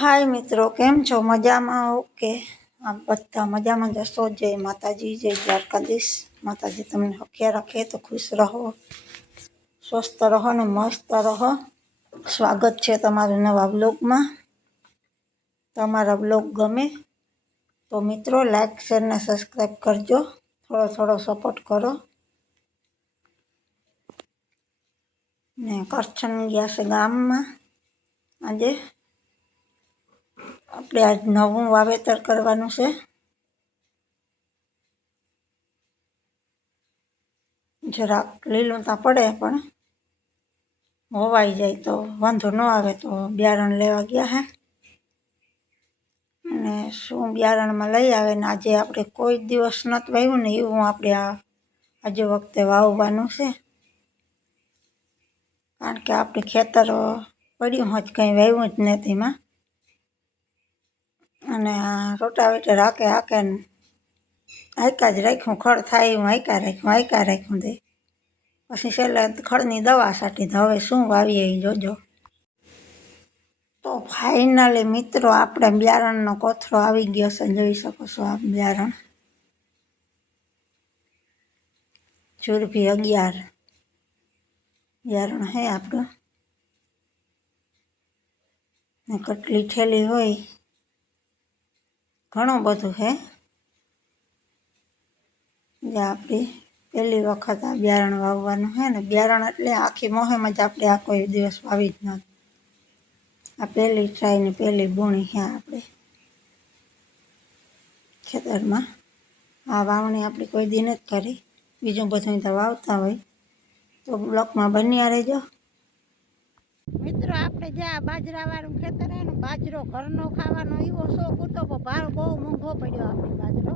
હાય મિત્રો, કેમ છો? મજામાં ઓકે આપ બધા મજામાં જશો જય માતાજી, જય દ્વારકાધીશ. માતાજી, તમને હખ્યા રાખે તો ખુશ રહો. સ્વસ્થ રહો ને મસ્ત રહો. સ્વાગત છે તમારું નવા બ્લોગમાં તમારા બ્લોગ ગમે તો મિત્રો, લાઈક, શેર ને સબસ્ક્રાઈબ કરજો. થોડો થોડો સપોર્ટ કરો. ને કરછન ગયા છે ગામમાં આજે. આપણે આજ નવું વાવેતર કરવાનું છે. જરાક લીલું ત્યાં પડે પણ હોવાઈ જાય તો વાંધો ન આવે તો બિયારણ લેવા ગયા હે. અને શું બિયારણમાં લઈ આવે ને આજે આપણે કોઈ દિવસ નથી વાવ્યું ને એવું આપણે આ આજે વખતે વાવવાનું છે. કારણ કે આપણે ખેતર પડ્યું હોત, કંઈ વાવ્યું જ નથી એમાં. અને રોટાવેટર હાકે હાકે ને હાયકા જ રાખ્યું, ખડ થાય એવું હાયકા રાખ્યું હાયકા રાખ્યું તે પછી છેલ્લે ખડની દવા સાટી તો હવે શું વાવીએ એ જોજો. તો ફાઇનલી મિત્રો, આપણે બિયારણનો કોથળો આવી ગયો છે, જોઈ શકો છો આ બિયારણ. ચૂરભી અગિયાર. બિયારણ હે આપણું. ને કટલી ઠેલી હોય. ઘણું બધું છે જે આપણી પહેલી વખત આ બિયારણ વાવવાનું છે ને, બિયારણ એટલે આખી મોહેમ જ આપણે આ કોઈ દિવસ વાવી જ નથી. આ પહેલી ટ્રાય ને પહેલી બૂણી હે આપણે ખેતરમાં આ વાવણી આપણી કોઈ દિન જ કરી. બીજું બધું તો વાવતા હોય. તો બ્લોકમાં બન્યા રહેજો. મિત્રો, આપણે જે આ બાજરાવાળું ખેતર હે ને, બાજરો ઘરનો ખાવાનો એવો શોખ હતો ભાવ બહુ મોંઘો પડ્યો આપણે બાજરો.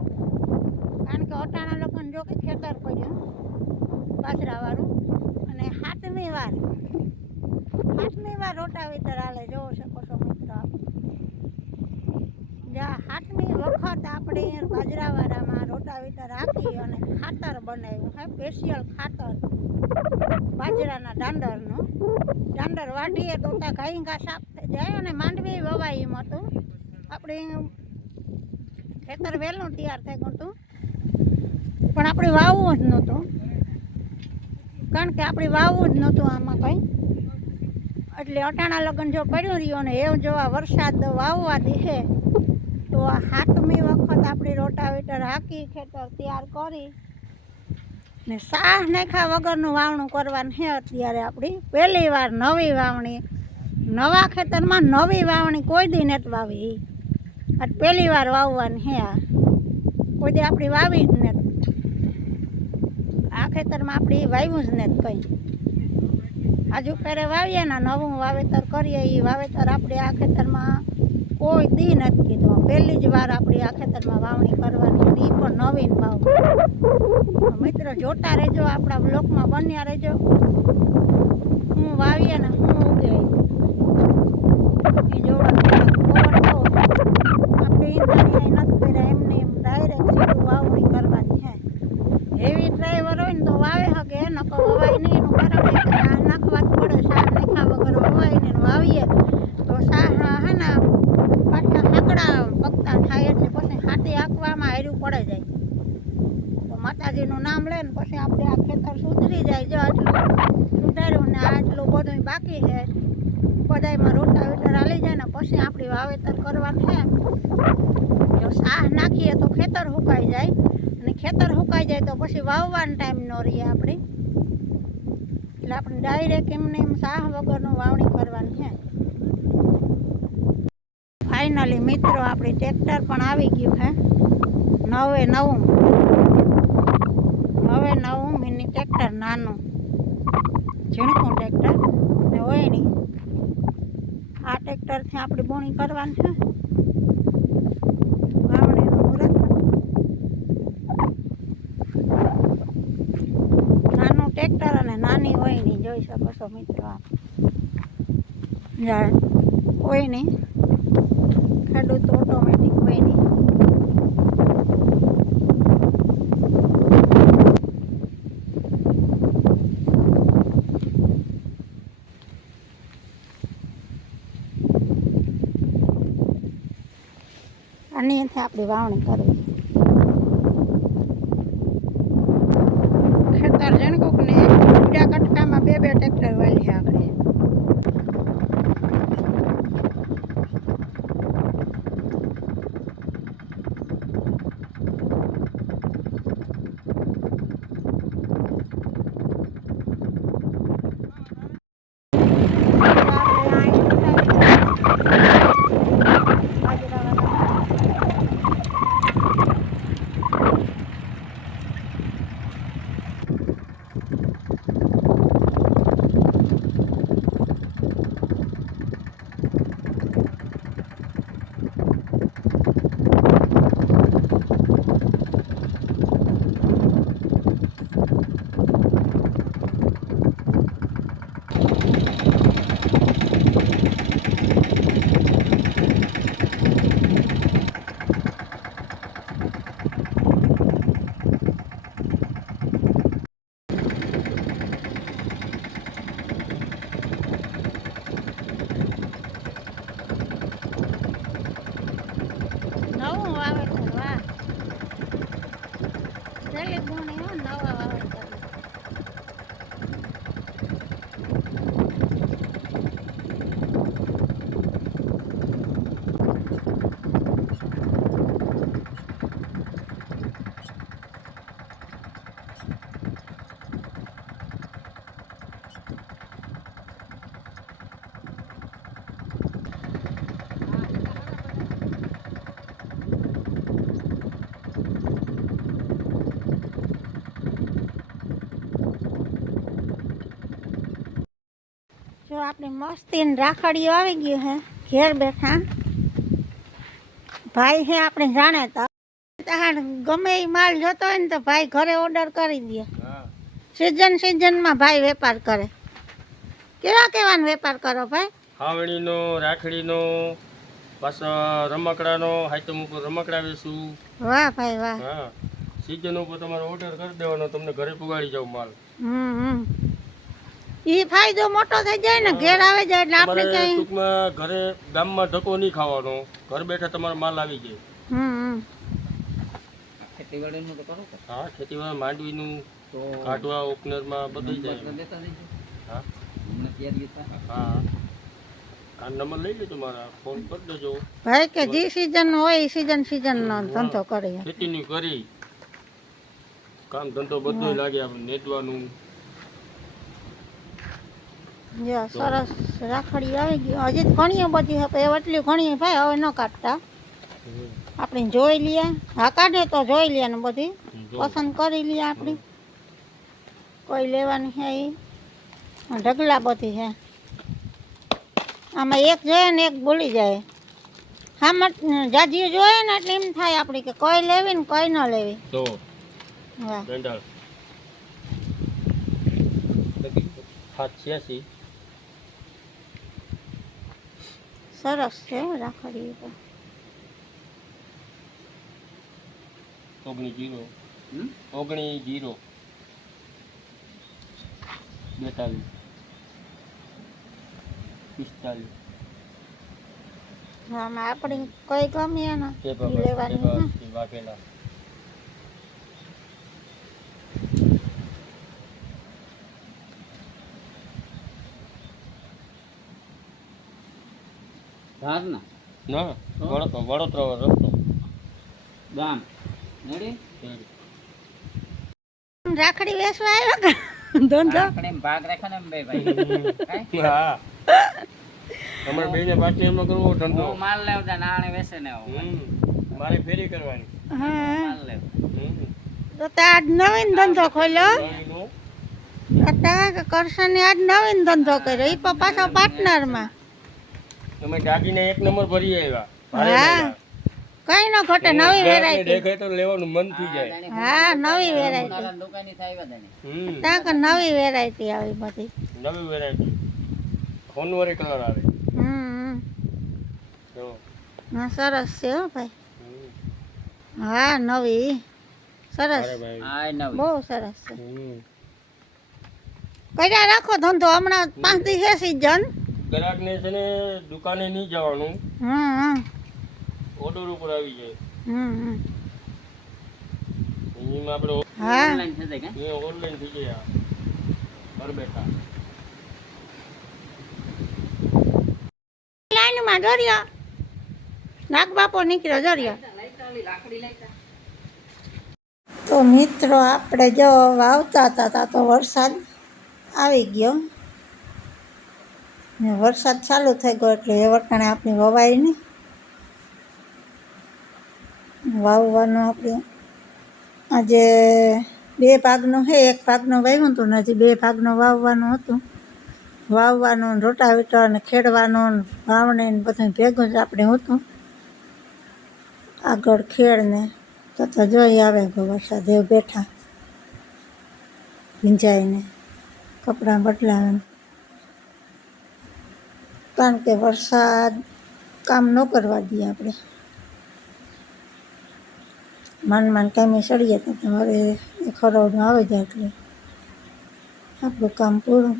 કારણ કે અટાણા લોકોને જો કે ખેતર પડ્યું, બાજરાવાળું. અને સાતમી વાર. સાતમી વાર રોટાવેતર હાલે, જોવો શકો છો મિત્રો જ્યાં હાથમી વખત આપણે બાજરાવાળામાં રોટાવેતર રાખી અને ખાતર બનાવ્યું, હે, સ્પેશિયલ ખાતર. બાજરાના દાંડરનો. દાંડર વાઢીએ તો ત્યાં ઘાઈ ઘા સાફ થઈ જાય અને માંડવી વવાય એમ હતું. આપણે ખેતર વહેલું તૈયાર થઈ ગયું હતું. પણ આપણે વાવવું જ નહોતું. કારણ કે આપણે વાવવું જ નહોતું આમાં કંઈ. એટલે અટાણા લગ્ન જો પડ્યું રહ્યું ને એવું જો આ વરસાદ વાવવા દે તો હાથમી વખત આપણી રોટાવેટર હાકી ખેતર તૈયાર કરી ને સાહ નાખ્યા વગરનું વાવણું કરવાનું છે અત્યારે આપણી. પહેલી વાર નવી વાવણી. નવા ખેતરમાં નવી વાવણી કોઈ દી નથી વાવી. આજ પહેલી વાર વાવવાની છે આ. કોઈ દી આપણી વાવી જ નથી આ ખેતરમાં આપણી વાવ્યું જ નથી કંઈ. આજુ ફેરે વાવીએ ને નવું વાવેતર કરીએ એ વાવેતર આપણે આ ખેતરમાં કોઈ દી નથી કીધું. પહેલી જ વાર આપણી આ ખેતરમાં વાવણી કરવાની અને એ પણ નવીન ભાવ. મિત્રો, જોતા રહેજો આપણા બ્લોકમાં, બન્યા રહેજો. હું વાવીએ ને હું ઉગે. એ જોવાનું આપણે ઇન્દ્રિય નથી કર્યા. એમને એમ ડાયરેક્ટ સીધું વાવણી કરવાની છે હેવી ડ્રાઈવર હોય ને તો વાવે શકે નકો વવાય નહીં એનું કારણ એ કે આ નાખવા જ પડે સાર નાખ્યા વગર વવાય ને વાવીએ તો સાર હે ને પાછા હાકડા પગતા થાય એટલે પછી હાથી આંકવામાં હાર્યું પડે જાય તો માતાજીનું નામ લે ને પછી આપણે આ ખેતર સુધરી જાય જો આટલું સુધાર્યું ને આટલું બધું બાકી છે. બધાયમાં રોટાવેટર હાલી જાય ને પછી આપણી વાવેતર કરવાનું છે. જો સાહ નાખીએ તો ખેતર સુકાઈ જાય અને ખેતર સુકાઈ જાય તો પછી વાવવાનો ટાઈમ ન રહીએ આપણે. એટલે આપણે ડાયરેક્ટ એમને એમ સાહ વગરનું વાવણી કરવાની છે. ફાઇનલી મિત્રો, આપણી ટ્રેક્ટર પણ આવી ગયું હે નવે નવું નવે નવું મિની ટ્રેક્ટર નાનું. ઝીણકું ટ્રેક્ટર. હોય નહીં આ ટ્રેક્ટરથી આપણે બોણી કરવાની છે. વાવણીનું નાનું ટ્રેક્ટર અને નાની હોય નહીં જોઈ શકો છો મિત્રો આપ. હોય નહીં ખેડૂત ઓટોમેટિક હોય નહીં આપણે વાવણી કરવી ખેતર જણકુક ને બીજા કટકામાં બે બે ટ્રેક્ટર વાળી છે આપણે નવું વાવેતર વાહ પેલી ગુણી હો નવા વાવેતર જો આપણી મસ્તી ને રાખડીઓ આવી ગયું હે ઘેર બેઠા. ભાઈ હે આપણે જાણે તાણ ગમે એ માલ જોતો હોય ને તો ભાઈ ઘરે ઓર્ડર કરી દે. હા. સિઝન સિઝનમાં ભાઈ વેપાર કરે. કેવા કેવાનો વેપાર કરો ભાઈ? હાવણીનો રાખડીનો પાછા રમકડાનો હાઈટમ ઉપર રમકડા વેચું. વાહ ભાઈ વાહ. હા. સિઝન ઉપર તમારે ઓર્ડર કરી દેવાનો તમને ઘરે પુગાડી જાવ માલ. હમ હમ. ઈ ફાયદો મોટો થઈ જાય ને ઘેર આવે જાય એટલે આપણે ક્યાંય ટૂંકમાં ઘરે ગામમાં ધક્કો નહીં ખાવાનો. ઘર બેઠા તમારો માલ આવી જાય. હમ ખેતીવાડીનું તો કરો હા ખેતીવાડી માંડવીનું તો કાઢવા ઉપનરમાં બધું જાય. હા. હા. આ નંબર લઈ લેજો મારા ફોન કરી દેજો. ભાઈ કે જે સિઝન હોય એ સિઝન સિઝનનો ધંધો કરીએ. ખેતીની કરી. કામ ધંધો બધું લાગે આપણે નેદવાનું જો સરસ રાખડી આવી ગઈ. હજી તો ઘણીઓ બધી હે એટલી ઘણી ભાઈ હવે ન કાઢતા. આપણે જોઈ લઈએ હા કાઢે તો જોઈ લઈએ ને બધી. પસંદ કરી લઈએ આપણી. કોઈ લેવાની છે એ ઢગલા બધી છે આમાં એક જોઈએ ને એક ભૂલી જાય. હા જાજી જોઈએ ને એટલે એમ થાય આપણી કે કઈ લેવી ને કઈ ન લેવી. તો સાત છ્યાસી સરસ છે રાખડી તો. ઓગણી જીરો? ઓગણી જીરો. બેતાલીસ. પિસ્તાલીસ. હા આપણી કઈ ગમે એના લેવાની. બાબત વાઘેલા ધાર ના ના વડોદરા રસ્તો. ગામ. નડી રાખડી વેસવા આવ્યો કે? ધંધો? આપણે ભાગ રાખો ને બે ભાઈ? હા? અમારે બેને પાછી એમનો કરવો ધંધો. હું માલ લેવ તા નાણે વેસે ને આવું. મારે ફેરી કરવાની. હા. માલ લેવ. તો તે આજ નવીન ધંધો ખોલ્યો? કરશને આજ નવીન ધંધો કર્યો. એ પાછો પાર્ટનરમાં અમે દાગીને એક નંબર ભરી આવ્યા. હા. કઈ ન ઘટે નવી વેરાયટી દેખાય તો લેવાનું મન થઈ જાય. હા નવી વેરાયટી દુકાની થાય બધાને હમ. ત્યાં કે નવી વેરાયટી આવી બધી. નવી વેરાયટી હોનવરે કલર આવે. હમ જો. હા સરસ છે હો ભાઈ. હા નવી. સરસ. બહુ સરસ છે. હમ. કર્યા રાખો ધંધો હમણાં પાંચ દિવસ સીઝન ગ્રાહકને છે ને દુકાને નહીં જવાનું. ઓર્ડર ઉપર આવી જાય. હમ હમ. એમાં આપણે ઓનલાઈન થઈ જાય ઓનલાઈન થઈ જાય ઘર બેઠા. લાઈનમાં દોર્યા. નાગ બાપો નીકળ્યો દોર્યા. તો મિત્રો આપણે જો વાવતા હતા તા તો વરસાદ આવી ગયો. ને વરસાદ ચાલુ થઈ ગયો એટલે એ વટાણે આપણી વવાઈ નહીં વાવવાનું આપણે આજે બે ભાગનું હે, એક ભાગનું વાવ્યું હતું ને હજી બે ભાગનું વાવવાનું હતું. વાવવાનું રોટાવેટર ને ખેડવાનું વાવણી ને બધું ભેગું જ આપણે હતું. આગળ ખેડને તો તો જોઈ આવે ગયો વરસાદ એવું બેઠા. ભીંજાઈને કપડાં બદલાવે. કારણ કે વરસાદ કામ ન કરવા દઈએ આપણે. માન માન કામે સળીએ તો તમારે ખરાવ આવે જાય એટલે. આપણું કામ પૂરું.